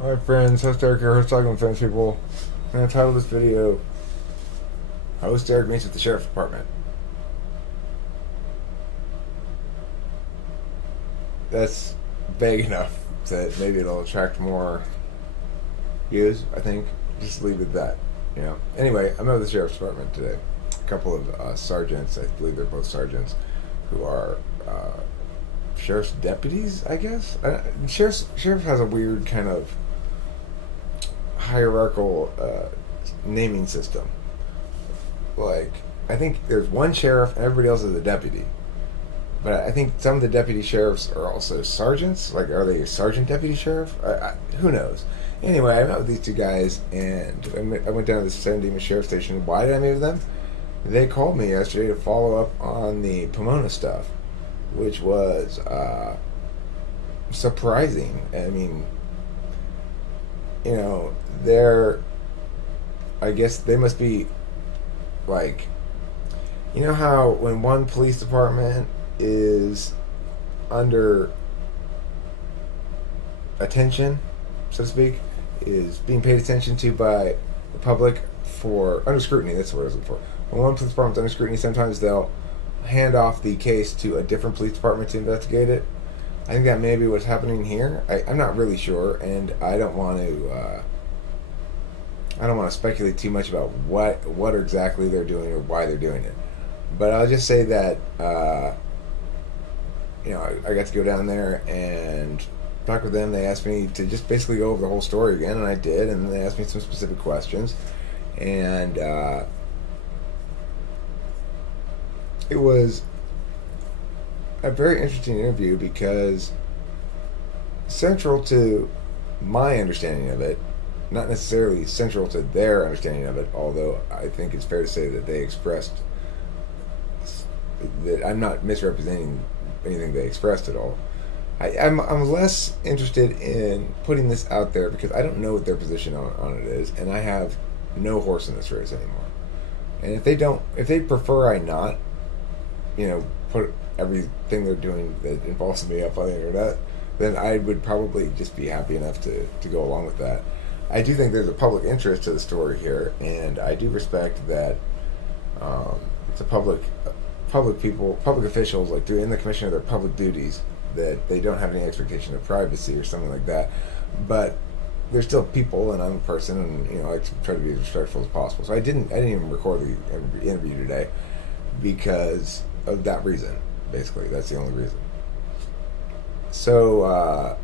Hi friends, host Derek here, host Talking with Famous People. And I titled this video, Host Derek Meets with the Sheriff's Department. That's vague enough that maybe it'll attract more views, I think. Just leave it at that, you know. Anyway, I'm at the Sheriff's Department today. A couple of sergeants, I believe they're both sergeants, who are sheriff's deputies, I guess. Sheriff has a weird kind of hierarchical naming system. Like, I think there's one sheriff and everybody else is a deputy. But I think some of the deputy sheriffs are also sergeants. Like, are they a sergeant deputy sheriff? Who knows? Anyway, I met with these two guys, and I went down to the San Dimas Sheriff Station. Why did I meet with them? They called me yesterday to follow up on the Pomona stuff, which was surprising. I mean, you know, I guess they must be, like, you know how when one police department is under attention, so to speak, is being paid attention to by the public for under scrutiny. That's what I was looking for. When one police department's under scrutiny, sometimes they'll hand off the case to a different police department to investigate it. I think that may be what's happening here. I'm not really sure, and I don't want to speculate too much about what exactly they're doing or why they're doing it. But I'll just say that I got to go down there and talk with them. They asked me to just basically go over the whole story again, and I did. And they asked me some specific questions, and it was a very interesting interview because central to my understanding of it, not necessarily central to their understanding of it, although I think it's fair to say that they expressed that I'm not misrepresenting anything they expressed at all. I'm less interested in putting this out there because I don't know what their position on it is, and I have no horse in this race anymore. And if they prefer I not, put everything they're doing that involves me up on the internet, then I would probably just be happy enough to go along with that. I do think there's a public interest to the story here, and I do respect that it's a public officials, like doing in the commission of their public duties, that they don't have any expectation of privacy or something like that. But they're still people, and I'm a person, and I try to be as respectful as possible. So I didn't even record the interview today because of that reason. Basically, that's the only reason. So,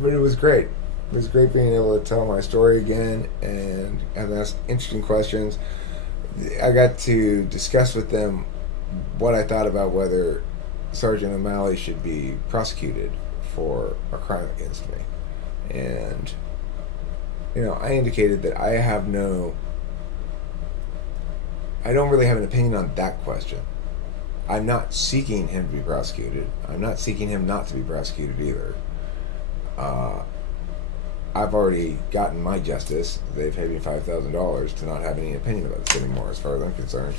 but it was great. It was great being able to tell my story again and ask interesting questions. I got to discuss with them what I thought about whether Sergeant O'Malley should be prosecuted for a crime against me. And, I indicated that I don't really have an opinion on that question. I'm not seeking him to be prosecuted. I'm not seeking him not to be prosecuted either. I've already gotten my justice. They paid me $5,000 to not have any opinion about this anymore, as far as I'm concerned.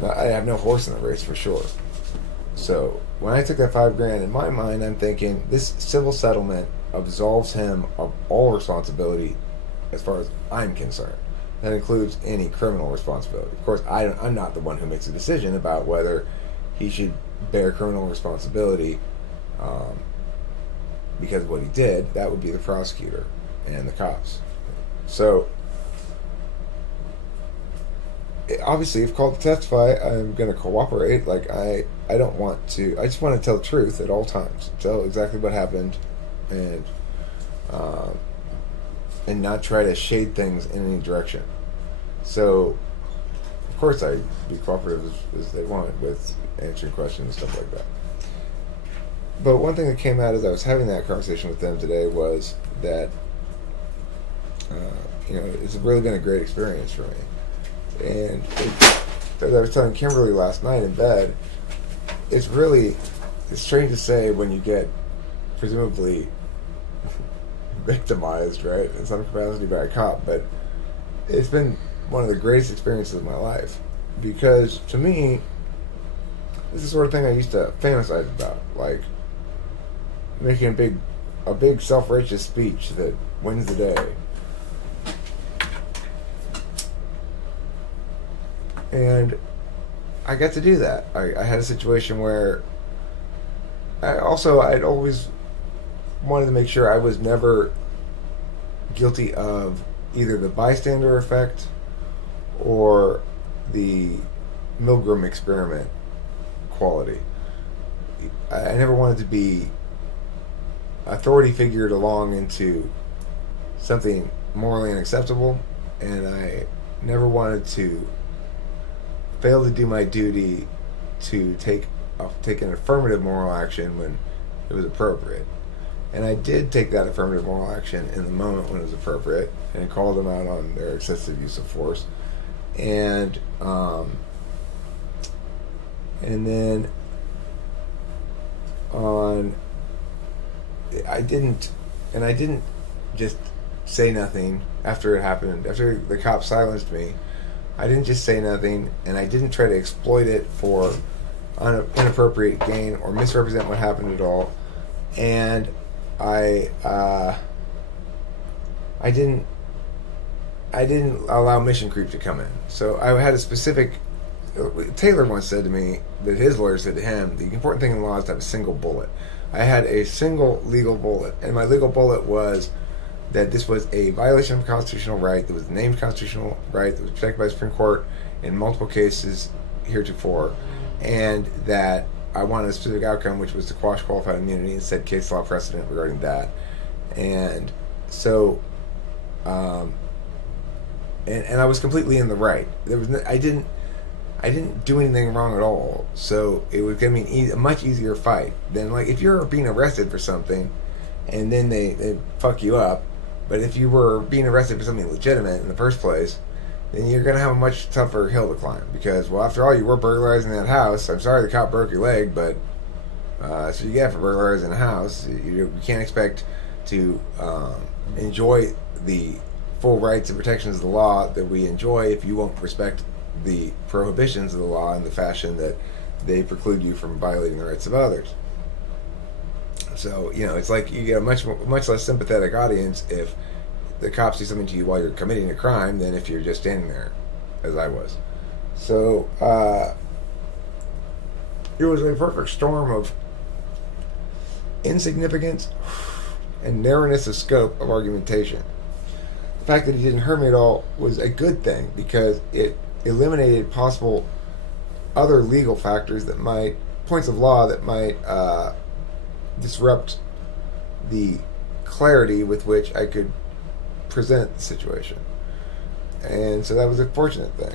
Now, I have no horse in the race for sure. So when I took that $5,000, in my mind, I'm thinking this civil settlement absolves him of all responsibility, as far as I'm concerned. That includes any criminal responsibility. Of course, I'm not the one who makes a decision about whether he should bear criminal responsibility. Because of what he did, that would be the prosecutor and the cops. So, obviously, if called to testify, I'm going to cooperate. Like, I don't want to. I just want to tell the truth at all times. Tell exactly what happened, and not try to shade things in any direction. So, of course, I'd be cooperative as they want with answering questions and stuff like that. But one thing that came out as I was having that conversation with them today was that, it's really been a great experience for me. And as I was telling Kimberly last night in bed, it's strange to say when you get presumably victimized, right, in some capacity by a cop, but it's been one of the greatest experiences of my life. Because to me, this is the sort of thing I used to fantasize about. Like, making a big self-righteous speech that wins the day. And I got to do that. I had a situation where I'd always wanted to make sure I was never guilty of either the bystander effect or the Milgram experiment quality. I never wanted to be authority figured along into something morally unacceptable, and I never wanted to fail to do my duty to take an affirmative moral action when it was appropriate. And I did take that affirmative moral action in the moment when it was appropriate and called them out on their excessive use of force. And then I didn't just say nothing after it happened. After the cop silenced me, I didn't just say nothing, and I didn't try to exploit it for inappropriate gain or misrepresent what happened at all. And I didn't allow mission creep to come in. So I had a specific. Taylor once said to me that his lawyer said to him, the important thing in the law is to have a single bullet. I had a single legal bullet, and my legal bullet was that this was a violation of a constitutional right, that was a named constitutional right, that was protected by the Supreme Court in multiple cases heretofore, and that I wanted a specific outcome, which was to quash qualified immunity and set case law precedent regarding that. And so, and I was completely in the right. I didn't do anything wrong at all, so it was going to be a much easier fight than, like, if you're being arrested for something and then they fuck you up. But if you were being arrested for something legitimate in the first place, then you're going to have a much tougher hill to climb. Because, well, after all, you were burglarizing that house. I'm sorry the cop broke your leg, but that's what you get for burglarizing a house. You can't expect to enjoy the full rights and protections of the law that we enjoy if you won't respect the prohibitions of the law in the fashion that they preclude you from violating the rights of others. So, it's like you get a much less sympathetic audience if the cops do something to you while you're committing a crime than if you're just standing there, as I was. So, it was a perfect storm of insignificance and narrowness of scope of argumentation. The fact that it didn't hurt me at all was a good thing, because it eliminated possible other legal factors points of law that might disrupt the clarity with which I could present the situation. And so that was a fortunate thing.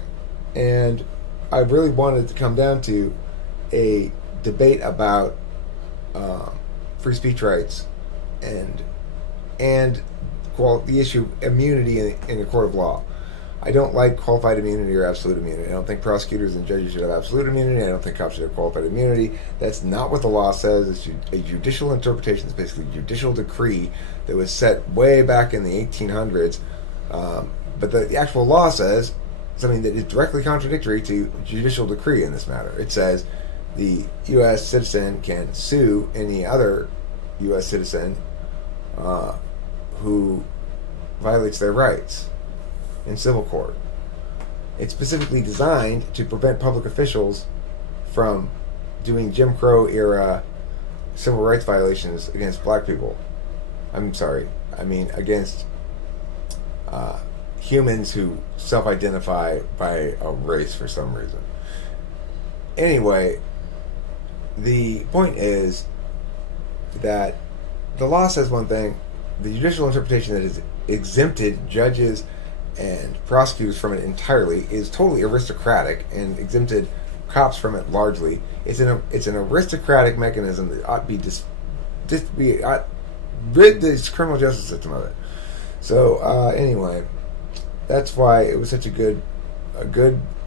And I really wanted to come down to a debate about free speech rights and the issue of immunity in a court of law. I don't like qualified immunity or absolute immunity. I don't think prosecutors and judges should have absolute immunity. I don't think cops should have qualified immunity. That's not what the law says. It's a judicial interpretation. It's basically a judicial decree that was set way back in the 1800s. But the actual law says something that is directly contradictory to judicial decree in this matter. It says the U.S. citizen can sue any other U.S. citizen who violates their rights in civil court. It's specifically designed to prevent public officials from doing Jim Crow era civil rights violations against black people. Against humans who self-identify by a race for some reason. Anyway, the point is that the law says one thing, the judicial interpretation that has exempted judges and prosecutors from it entirely is totally aristocratic and exempted cops from it largely. It's an aristocratic mechanism that ought to be rid the criminal justice system of it. So anyway, that's why it was such a good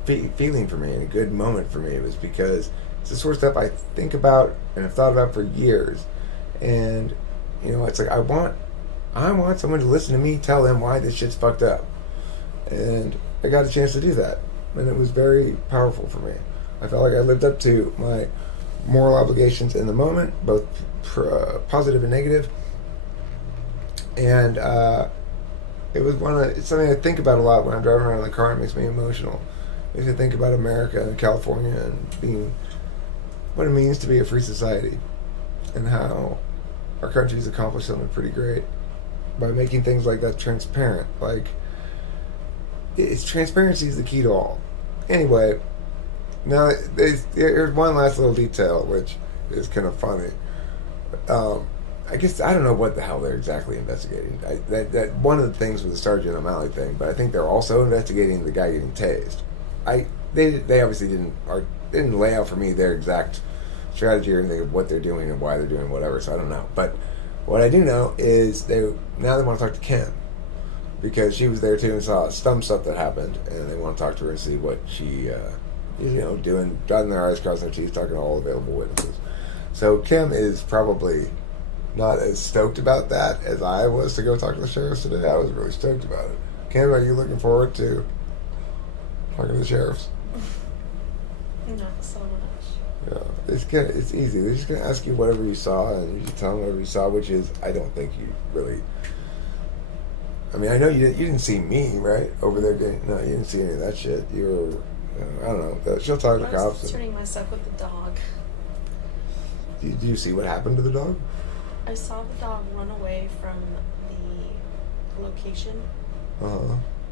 feeling for me and a good moment for me. It was because it's the sort of stuff I think about and have thought about for years, and it's like I want someone to listen to me tell them why this shit's fucked up. And I got a chance to do that, and it was very powerful for me. I felt like I lived up to moral obligations in the moment, both positive and negative. And it was it's something I think about a lot when I'm driving around in the car. It makes me emotional. It makes me think about America and California and being what it means to be a free society, and how our country's accomplished something pretty great by making things like that transparent. Like, transparency is the key to all. Anyway, now there's one last little detail which is kind of funny. I guess I don't know what the hell they're exactly investigating. That one of the things was the Sergeant O'Malley thing, but I think they're also investigating the guy getting tased. They obviously didn't lay out for me their exact strategy or anything of what they're doing and why they're doing whatever, so I don't know. But what I do know is they want to talk to Kim, because she was there too and saw some stuff that happened, and they want to talk to her and see what she doing, dotting their I's, crossing their T's, talking to all available witnesses. So Kim is probably not as stoked about that as I was to go talk to the sheriffs today. I was really stoked about it. Kim, are you looking forward to talking to the sheriffs? Not so much. Yeah, it's easy. They're just gonna ask you whatever you saw, and you can tell them whatever you saw, which is, I don't think you really. I mean, I know you didn't see me, right, over there. No, you didn't see any of that shit. You were, I don't know. She'll talk to the cops. I was concerning myself with the dog. Did you see what happened to the dog? I saw the dog run away from the location.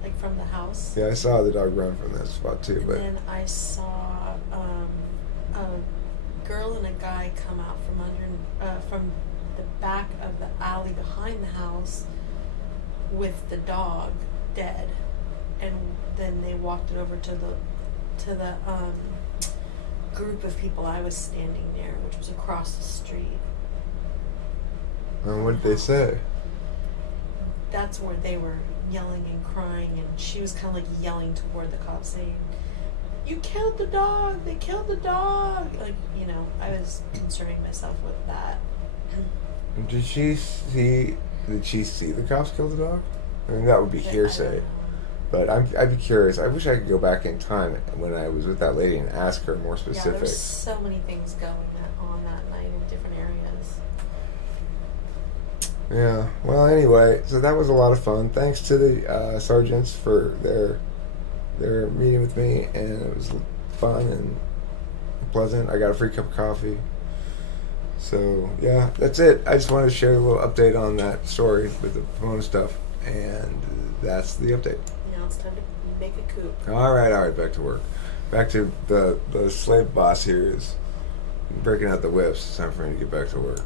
Like from the house. Yeah, I saw the dog run from that spot too. And then I saw a girl and a guy come out from the back of the alley behind the house with the dog dead, and then they walked it over to the group of people I was standing near, which was across the street. And what did they say? That's where they were yelling and crying, and she was kind of like yelling toward the cops saying, "You killed the dog! They killed the dog!" Like, I was concerning myself with that. Did she see the cops kill the dog? I mean, that would be hearsay. But I'd be curious. I wish I could go back in time when I was with that lady and ask her more specifics. Yeah, there's so many things going on that night in different areas. Yeah. Well, anyway, so that was a lot of fun. Thanks to the sergeants for their meeting with me, and it was fun and pleasant. I got a free cup of coffee. So, yeah, that's it. I just wanted to share a little update on that story with the Pomona stuff, and that's the update. Now it's time to make a coup. All right, back to work. Back to the slave boss here is breaking out the whips. It's time for me to get back to work.